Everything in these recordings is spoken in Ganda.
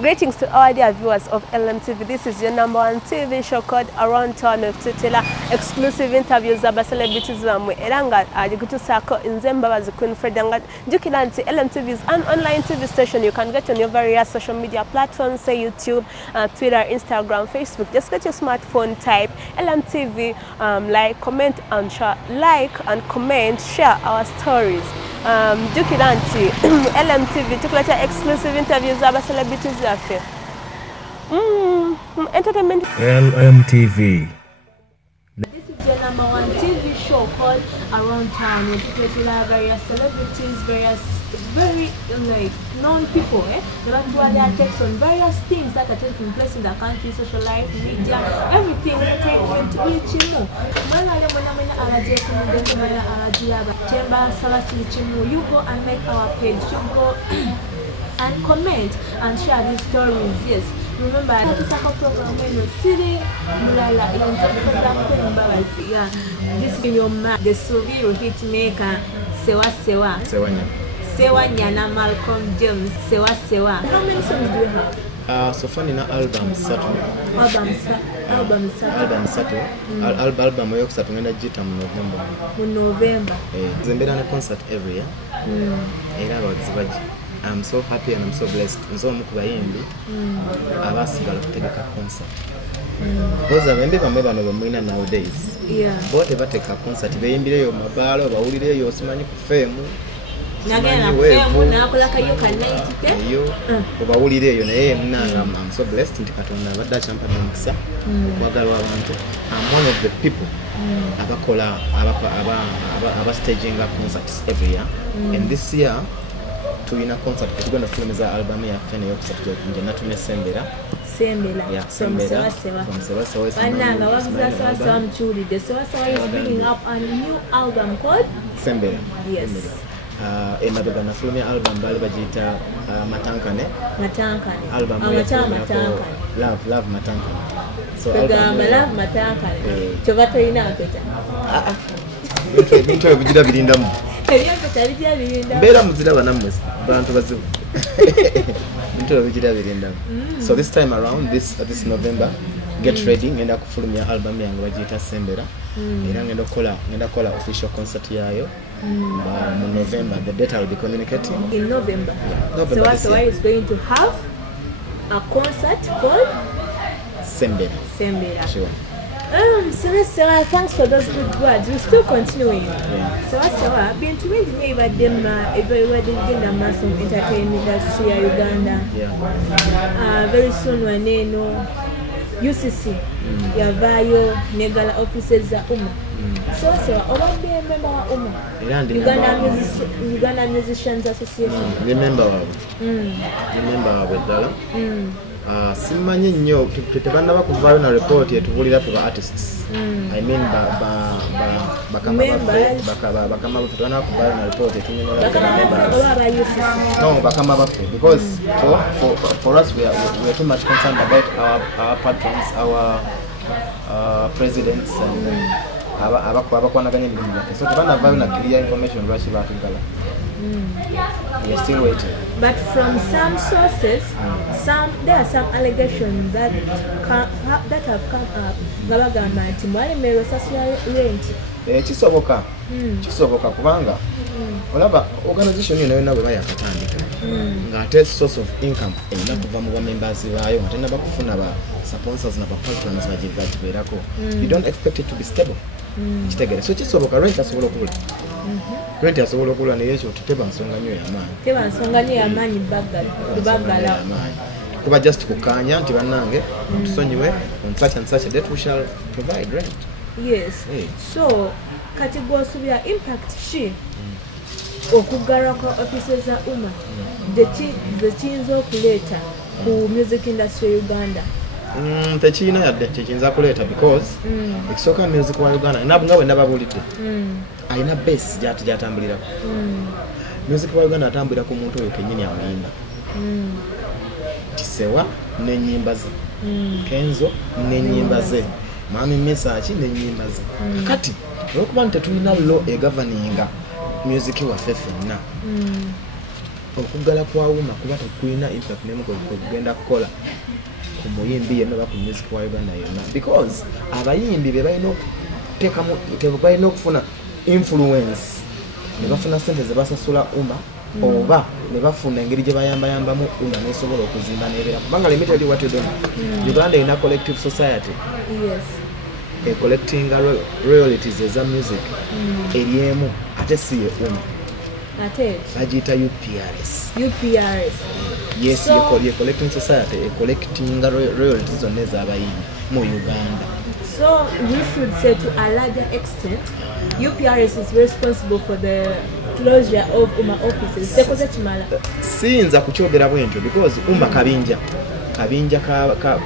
Greetings to our dear viewers of LMTV. This is your #1 TV show called Around Town with Tutela. Exclusive interviews about celebrities bamwe eranga agikutusako inze Mbabazi Queen Fred nga jukira nti LMTV is an online TV station you can get on your various social media platforms, say YouTube, Twitter, Instagram, Facebook. Just get your smartphone, type LMTV, like, comment and share, share our stories. Jukiranti LMTV tukuleta exclusive interviews aba celebrities yaffe. Entertainment LMTV. This is your #1 TV show called Around Town. We tukuleta various celebrities, various very known people, that do their takes on various things that are taking place in the country, social life, media, everything entertainment reaching. You go and make our page, you go and comment and share these stories. Yes, remember this program when you're sitting, this is your man, the Suviro hit maker, Sewa Nyana Malcolm James, Sewa. How many songs do you have? So far in album Saturn. Album Saturn. Album yo kusatu ngenda jita mu November. Mu November. Zembera na concert every year. Era abazibaji. I'm so happy and I'm so blessed. Nzo mukubayimbi. Abasigala kutegeka concert. Because abembe bamwe bano bamwina nowadays. Yeah. Bote bateka concert beyimbireyo mabalo bawulireyo osimanyi ku fame. Nagenda femu nakolaka yo kanayitite yo obawulireyo naye munanga I'm so blessed nti Katonda abadde akyampa n'omukisa okwagalwa abantu. I'm one of the people abakola aba staging concerts every year, and this year tulina concert tugenda kufilmiza album ya fene yokusatu nje natumye Sembera. Yeah, Sembera. From Sewa. Bananga wabuza Sewa mchulide. Sewa is bringing up a new album called Sembera. Yes. Emabega na film ya album bali bajita Matankane album love Matankane, so album love Matankane chovato ina peta bintu ebijira birindamu eriyo peta bijira birindamu mbera muzira banamwe bantu bazibu bintu ebijira birindamu. So this time around this November, get ready ngenda kufulumya album yange bajita Sembera. Era ngenda kola official concert yayo in November. The date I'll be communicating in November. So is going to have a concert called Sembera. Sure. Sewa, thanks for those good words. We're still continuing. Yeah. Sewa, been to me about them everywhere in the mass of entertainment industry in Uganda. Yeah. Very soon when know UCC yavayo negala offices za so obadde member wa Uganda Musicians Association. Remember ddala. Simanyi nnyo tetebanda bakuvayo na report etubulira ku artists. I mean bakama tetebanda bakuvayo na report etunyola no bakama bafe, because for us we are too much concerned about our patrons, our presidents and abakwanaganya emirimu byaffe, so tebanavayo na clear information lwaki batugala. We are still waiting. But from some sources, there are some allegations that have come up. Gabagamba nti mwalemerwa sasula rent. Kisoboka kubanga olaba organization yona yona bwe bayakatandika ng'ate source of income erina kuva mu members baayo ate nabakufuna ba sponsors na ba patrons bagiberako. You don't expect it to be stable. Kitegere so kisoboka rent asobola okubula. Rent asobola okubula naye ekyo teba nsonga nnyo y'amaanyi bagala kuba just kukanya nti bannange tusonyiwe on such and such a date we shall provide rent. Yes. So kati gw'osuubira impact ki okuggala kwa offices za umma kiyinza okuleeta ku music industry Uganda? Tekiyina yadde kiyinza kuleeta because ekisooka music wa Uganda nga bwe ndababulidde alina base gy'atambulirako. Music wa Uganda atambulira ku muntu oyo kennyini amuyimba. Sewa n'ennyimba ze, Kenzo n'ennyimba ze, Mami Message n'ennyimba ze. Kati olwokuba nti tetulina law egoverninga music waffe ffenna okuggala kwa Uma kuba tekulina impact nemu kugenda kukola ku muyimbi yenna oba ku music wa Uganda yonna, because abayimbi be balina okuteekamu balina okufuna influence ne bafuna ssente ze basasula Uma oba ne bafuna engeri gye bayambayambamu Uma nesobola okuzimba n'ebeera kubanga let me tell you what you don't Uganda erina collective society collecting royalties eza music eri emu ate si ye Uma bagiyita UPRS. Yes, so, you're collecting society, collecting royalties zonna ez'abayimbi mu Uganda. So we should say to a larger extent UPRS is responsible for the closure of Uma offices. Tekoze kimala. Siyinza kukyogera bwentyo because Uma kabinja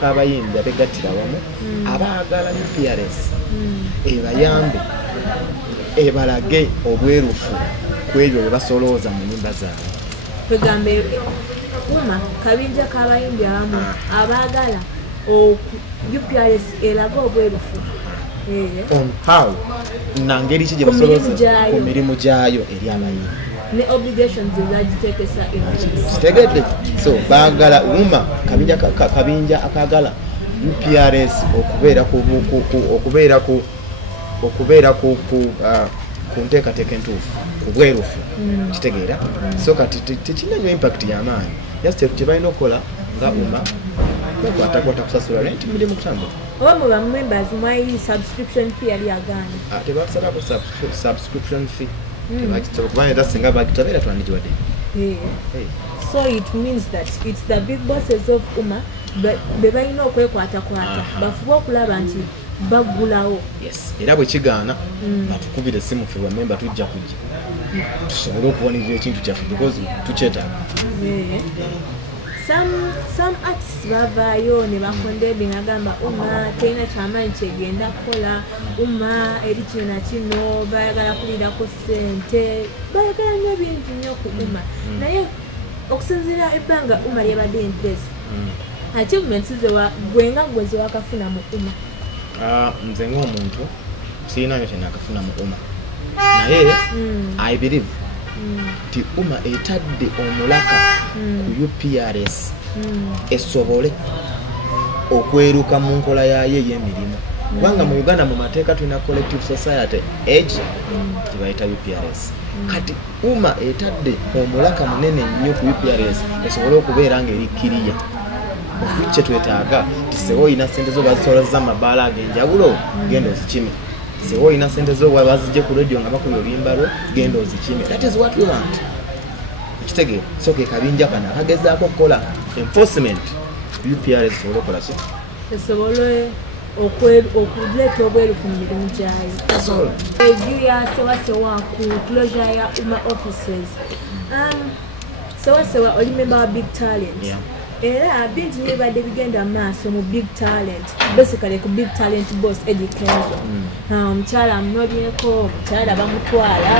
k'abayimbi abegattira wamu abaagala UPRS ebayambe ebalage obwerufu ku ebyo bye basolooza mu nnyimba zaabwe. Kwegambe Uma kabinja k'abayimbi abamu abaagala UPRS elaga obwerufu on how nangeri ki gye basolooza ku mirimu gyayo eri abayimbi ne obligations ezagitekesa kitegedde. So baagala Uma kabinja akagala UPRS okubeera ku nteekateeka entuufu ku bwerufu kitegeera. So kati tekirina nnyo impact y'amaanyi just kye balina okukola nga Uma bakwatakwata kusasula rent mirimu kutambula oba mu bamembers mwayi subscription fee yali agaanye tebasalako subscription fee tebakitsobola kubanga era singa bagitabeera twandigiwadde. So it means that it's the big bosses of Uma be balina okwekwatakwata bafube okulaba nti bagulawo. Yes, era bwe kigaana batukubire essimu ffe bamemba tujja kujja tusobole okuwonera ekintu kyaffe because tukyetaaga. Some artists bavaayo ne bakondedde nga gamba Uma terina kyamaanyi kyegenda kukola, Uma eri kino na kino bayagala kulirako ssente, bayagala nnyo bingi nnyo ku Uma. Naye okusinziira ebbanga Uma lyebadde empresi achievements gwenga gweze wakafuna mu Uma. Nze ng'omuntu sirina nyo kyenakafuna mu Uma naye I believe ti Uma etadde omulaka ku UPRS esobole okweruka mu nkola yayo ey'emirimu kubanga mu Uganda mu mateeka tulina collective society age tebayita UPRS. Kati Uma etadde omulaka munene nnyo ku UPRS esobole okubeera ng'erikkiriya kye twetaaga tisewo olina ssente zo bazitwalaza amabaala ag'enjawulo genda ozikime, sewo olina ssente zo bazijje ku radio nga bakuba oluyimba lwo genda ozikime. That is what we want. Ekitegeera so ke kabinja kana kagezaako okukola enforcement UPRS esobole okukola ki esobole okuleeta obwerufu mu mirimu gyayo. Julia Sewasewa ku closure ya Uma offices. Sewasewa oli member wa Big Talent. Era binti nyebadde bigenda maaso mu Big Talent, basically ku Big Talent boss Eddie Kenzo. Omukyala amunobyeko, omukyala bamutwala,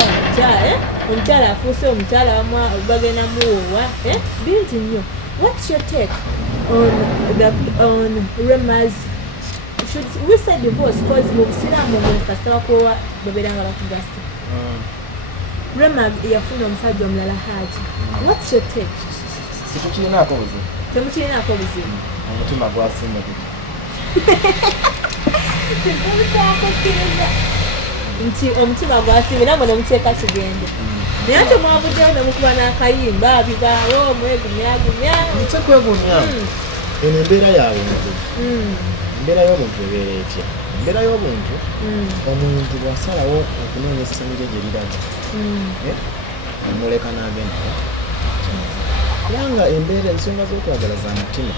omukyala afuuse omukyala bagenda muwuwa, binti nnyo. What's your take on Rema's, should we say divorce, because mu busiraamu kasita bakowa babeeranga bakugasta. Rema yafuna omusajja omulala Haji. What's your take? Situkirinaako buzibu. Temukirinako buzibu. Omutima gwasimba nti omutima gwasimba namwe nemuteeka kigende. Naye ate mwavuddeyo nemukuba n'akayimba bigaawo mwegumyagumya. Tekwegumya. Eno embeera yaabwe embeera y'obuntu ebeera etya? Embeera y'obuntu omuntu bw'asalawo okunoonya essanyu lye gye liraga omuleka n'agenda kubanga embeera ensonga z'okwagala za mutima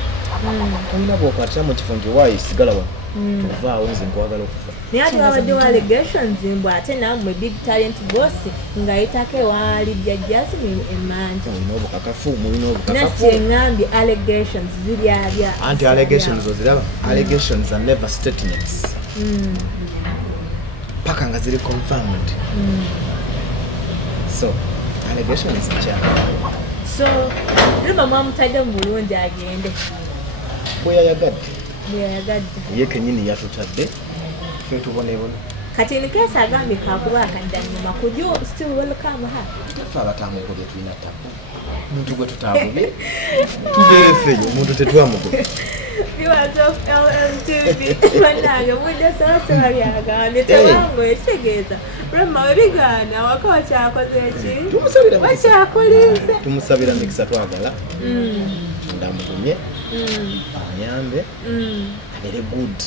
olina bw'okwatira mu kifo nti waayi sigala wa tuvaawo nze nkwagala okufa. Naye ate wabaddewo allegations mbw ate nammwe Big Talent boss ng'ayitako ewaali Jasmine Emanja. Mulina obukakafu. Nakyeŋŋambye allegations ziryabya. Anti allegations oziraba? Allegations are never statements. Paka nga ziri confirmed. So allegations nkyala. So Rema mwamutadde mu bulungi agende. Bwe yayagadde. Bwe yayagadde. Ye kennyini yatutadde ffe tuboneebona. kati in case agambye kakuba akaddanyuma could you still welcome her? Tafa abatamugobye tulina ttabu omuntu gwe tutagobye tubeere ffeyo omuntu tetwamugobye. Viewers of LMTV bannange mujja sawasawa byagambye tewange ekitegeeza Rema webigaana waka wakyakoze ki wakyakolinze tumusabira mikisa twagala ndamugumye anyambe abeere good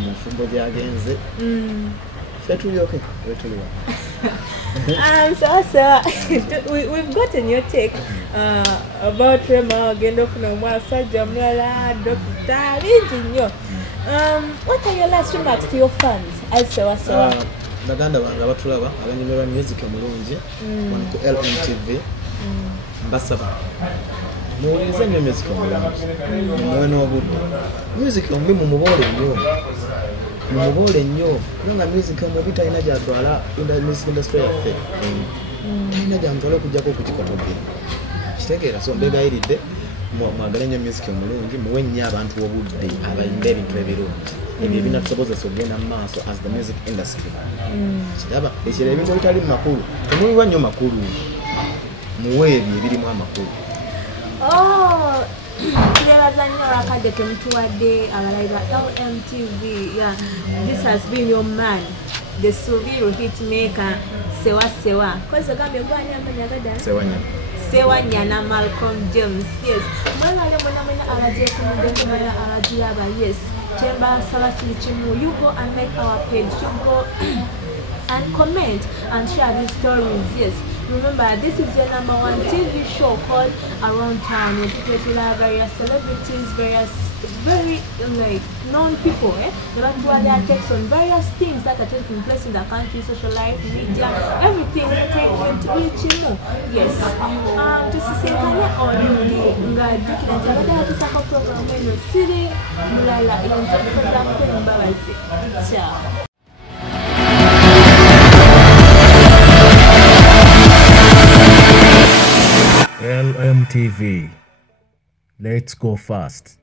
mu nfumbo gyagenze ffe tulyoke wetuliwa. So we've gotten your take about Rema agenda ofuna omwasajja mulala Dr. bingi nnyo. What are your last remarks to your fans as Sewasewa? Baganda bange abatulaba abanyumirwa music omulungi wano ku LMTV mbasaba muwulirize nnyo music omulungi muwe n'obudde music omubi mumuboole nnyo kubanga music omubi talina gyatwala music industry yaffe talina gyamutwala okujjako okukikotodde kitegeera so mbegayiridde mwagale nnyo music omulungi muwe nnyo abantu obudde abayimba ebintu ebirungi ebyo ebinatusobozesa okugenda mu maaso as the music industry kiraba ekiro ebintu ebitali mu makulu temubiwa nnyo makulu muwe ebyo ebirimu amakulu. Tuyebaza nnyo olwakadde temutuwadde abalayi ba LMTV. This has been your man, the Subiru hitmaker Sewasewa. Koze gambe gwani amanya gadala? Sewanyana Malcolm James. Yes. Mwebale mwena abaje kumudde mwena abajiraba. Yes. Chemba saba kiri kimu. You go and like our page. You go and comment and share these stories. Yes. Remember, this is your #1 TV show called Around Town. We feature various celebrities, various very known people. They actually are takes on various things that are taking place in the country, social life, media, everything entertainment, reaching. Yes. Just to say, can you all program when you're sitting, Ciao. LMTV. Let's go fast.